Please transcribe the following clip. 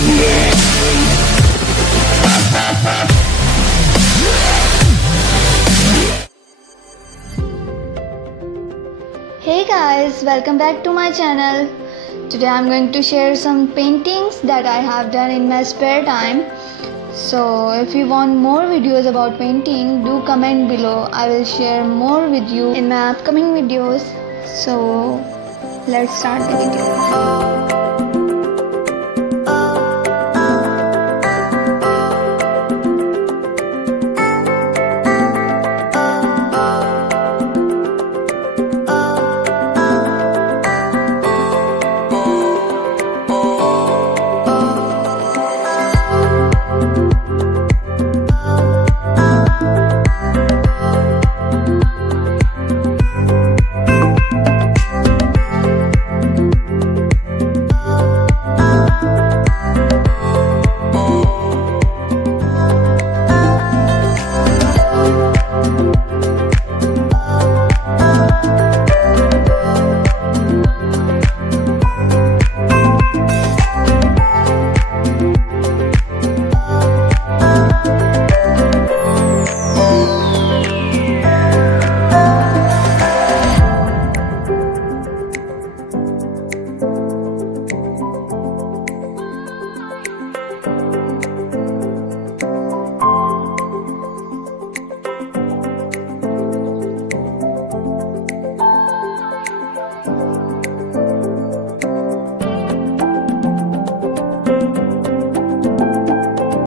Hey guys, welcome back to my channel. Today I'm going to share some paintings that I have done in my spare time. So if you want more videos about painting, do comment below. I will share more with you in my upcoming videos. So let's start the video.